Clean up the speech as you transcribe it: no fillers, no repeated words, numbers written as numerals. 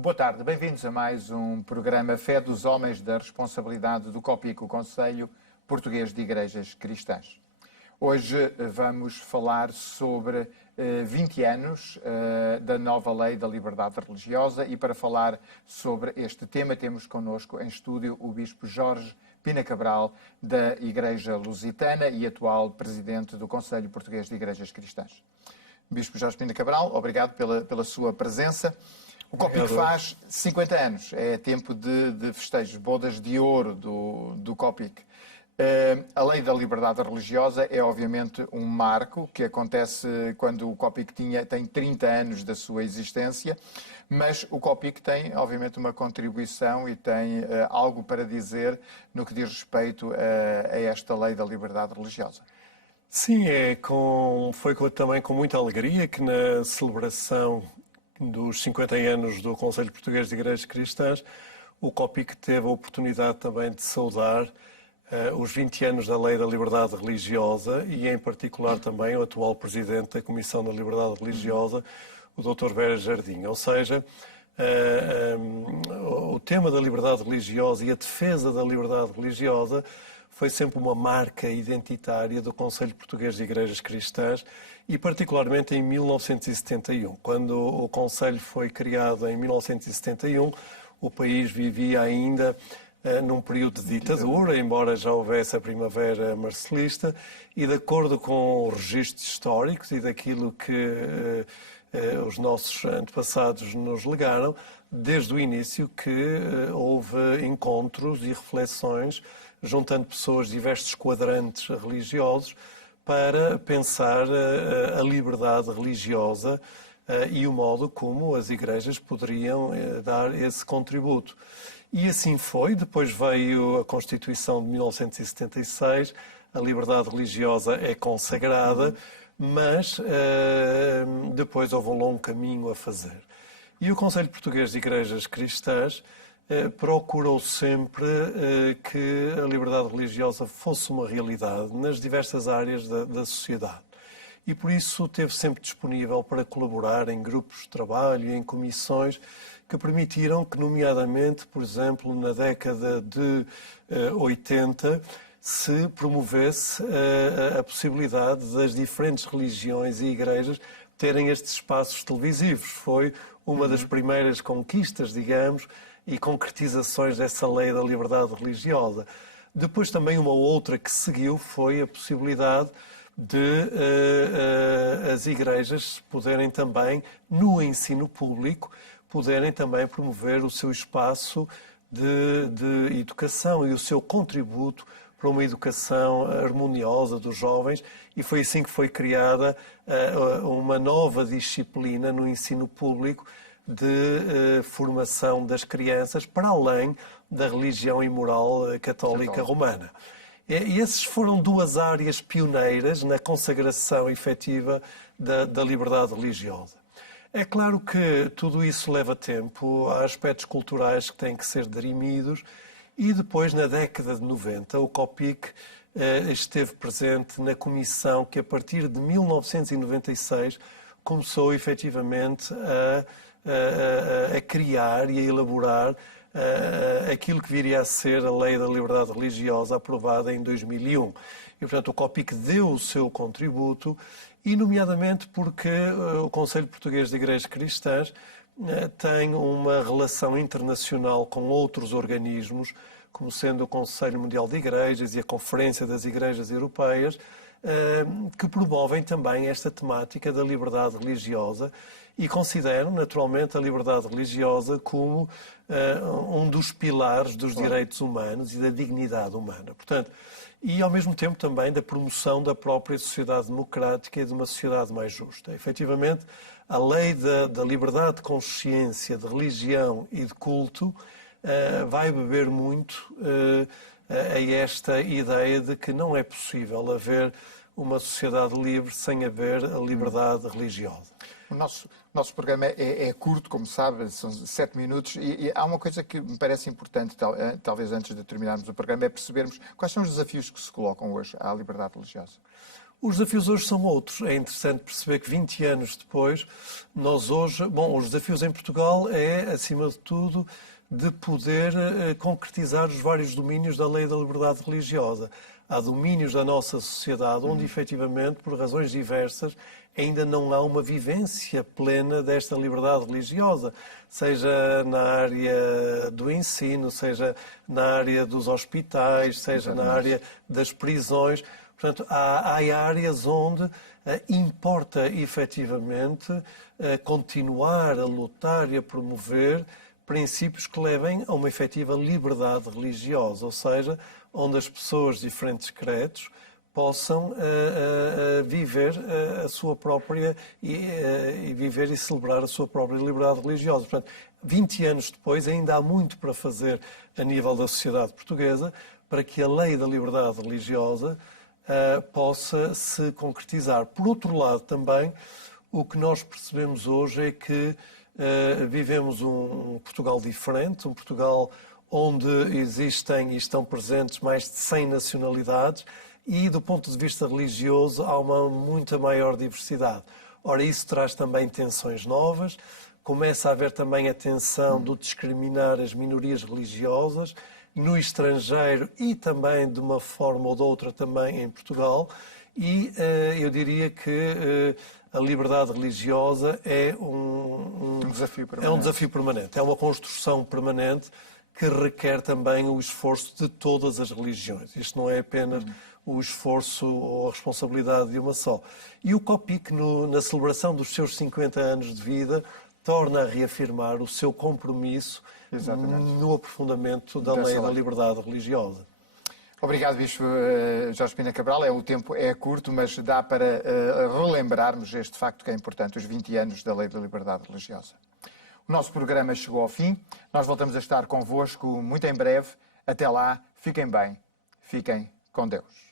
Boa tarde, bem-vindos a mais um programa Fé dos Homens da Responsabilidade do COPIC, o Conselho Português de Igrejas Cristãs. Hoje vamos falar sobre 20 anos da nova Lei da Liberdade Religiosa e para falar sobre este tema temos connosco em estúdio o Bispo Jorge Pina Cabral, da Igreja Lusitana e atual Presidente do Conselho Português de Igrejas Cristãs. Bispo Jorge Pina Cabral, obrigado pela sua presença. O COPIC faz 50 anos, é tempo de festejos, bodas de ouro do COPIC. A Lei da Liberdade Religiosa é obviamente um marco que acontece quando o COPIC tem 30 anos da sua existência, mas o COPIC tem obviamente uma contribuição e tem algo para dizer no que diz respeito a esta Lei da Liberdade Religiosa. Sim, foi também com muita alegria que na celebração dos 50 anos do Conselho Português de Igrejas Cristãs, o COPIC teve a oportunidade também de saudar os 20 anos da Lei da Liberdade Religiosa e, em particular, também o atual Presidente da Comissão da Liberdade Religiosa, o Dr. Vera Jardim. Ou seja, o tema da liberdade religiosa e a defesa da liberdade religiosa foi sempre uma marca identitária do Conselho Português de Igrejas Cristãs e particularmente em 1971. Quando o Conselho foi criado em 1971, o país vivia ainda num período de ditadura, embora já houvesse a Primavera Marcelista, e de acordo com os registros históricos e daquilo que os nossos antepassados nos legaram, desde o início que houve encontros e reflexões juntando pessoas de diversos quadrantes religiosos para pensar a liberdade religiosa e o modo como as igrejas poderiam dar esse contributo. E assim foi, depois veio a Constituição de 1976, a liberdade religiosa é consagrada, mas depois houve um longo caminho a fazer. E o Conselho Português de Igrejas Cristãs procurou sempre que a liberdade religiosa fosse uma realidade nas diversas áreas da sociedade. E por isso esteve sempre disponível para colaborar em grupos de trabalho e em comissões que permitiram que, nomeadamente, por exemplo, na década de 80, se promovesse a possibilidade das diferentes religiões e igrejas terem estes espaços televisivos. Foi uma das primeiras conquistas, digamos, e concretizações dessa lei da liberdade religiosa. Depois também uma outra que seguiu foi a possibilidade de as igrejas poderem também, no ensino público, poderem também promover o seu espaço de educação e o seu contributo para uma educação harmoniosa dos jovens, e foi assim que foi criada uma nova disciplina no ensino público de formação das crianças para além da religião e moral católica romana. E essas foram duas áreas pioneiras na consagração efetiva da liberdade religiosa. É claro que tudo isso leva tempo, há aspectos culturais que têm que ser dirimidos e depois, na década de 90, o COPIC esteve presente na comissão que, a partir de 1996, começou efetivamente a criar e a elaborar aquilo que viria a ser a Lei da Liberdade Religiosa aprovada em 2001. E, portanto, o COPIC deu o seu contributo e, nomeadamente, porque o Conselho Português de Igrejas Cristãs tem uma relação internacional com outros organismos, como sendo o Conselho Mundial de Igrejas e a Conferência das Igrejas Europeias, que promovem também esta temática da liberdade religiosa e consideram, naturalmente, a liberdade religiosa como um dos pilares dos direitos humanos e da dignidade humana. Portanto, e, ao mesmo tempo, também da promoção da própria sociedade democrática e de uma sociedade mais justa. Efetivamente, a lei da liberdade de consciência, de religião e de culto vai beber muito a esta ideia de que não é possível haver uma sociedade livre sem haver a liberdade religiosa. O nosso programa é curto, como sabe, são 7 minutos, e há uma coisa que me parece importante, talvez antes de terminarmos o programa, é percebermos quais são os desafios que se colocam hoje à liberdade religiosa. Os desafios hoje são outros. É interessante perceber que 20 anos depois, nós hoje... Bom, os desafios em Portugal é, acima de tudo, de poder concretizar os vários domínios da lei da liberdade religiosa. Há domínios da nossa sociedade onde, efetivamente, por razões diversas, ainda não há uma vivência plena desta liberdade religiosa, seja na área do ensino, seja na área dos hospitais, seja na área das prisões. Portanto, há áreas onde importa, efetivamente, continuar a lutar e a promover princípios que levem a uma efetiva liberdade religiosa, ou seja, onde as pessoas de diferentes credos possam viver a sua própria e viver e celebrar a sua própria liberdade religiosa. Portanto, 20 anos depois ainda há muito para fazer a nível da sociedade portuguesa para que a lei da liberdade religiosa possa se concretizar. Por outro lado, também, o que nós percebemos hoje é que vivemos um Portugal diferente, um Portugal onde existem e estão presentes mais de 100 nacionalidades e, do ponto de vista religioso, há uma muita maior diversidade. Ora, isso traz também tensões novas, começa a haver também a tensão do discriminar as minorias religiosas no estrangeiro e também, de uma forma ou de outra, também em Portugal. E eu diria que a liberdade religiosa é um desafio permanente. É um desafio permanente, é uma construção permanente que requer também o esforço de todas as religiões. Isto não é apenas o esforço ou a responsabilidade de uma só. E o COPIC, na celebração dos seus 50 anos de vida, torna a reafirmar o seu compromisso no aprofundamento da lei da liberdade religiosa. Obrigado, Bispo Jorge Pina Cabral. O tempo é curto, mas dá para relembrarmos este facto que é importante, os 20 anos da Lei da Liberdade Religiosa. O nosso programa chegou ao fim. Nós voltamos a estar convosco muito em breve. Até lá, fiquem bem, fiquem com Deus.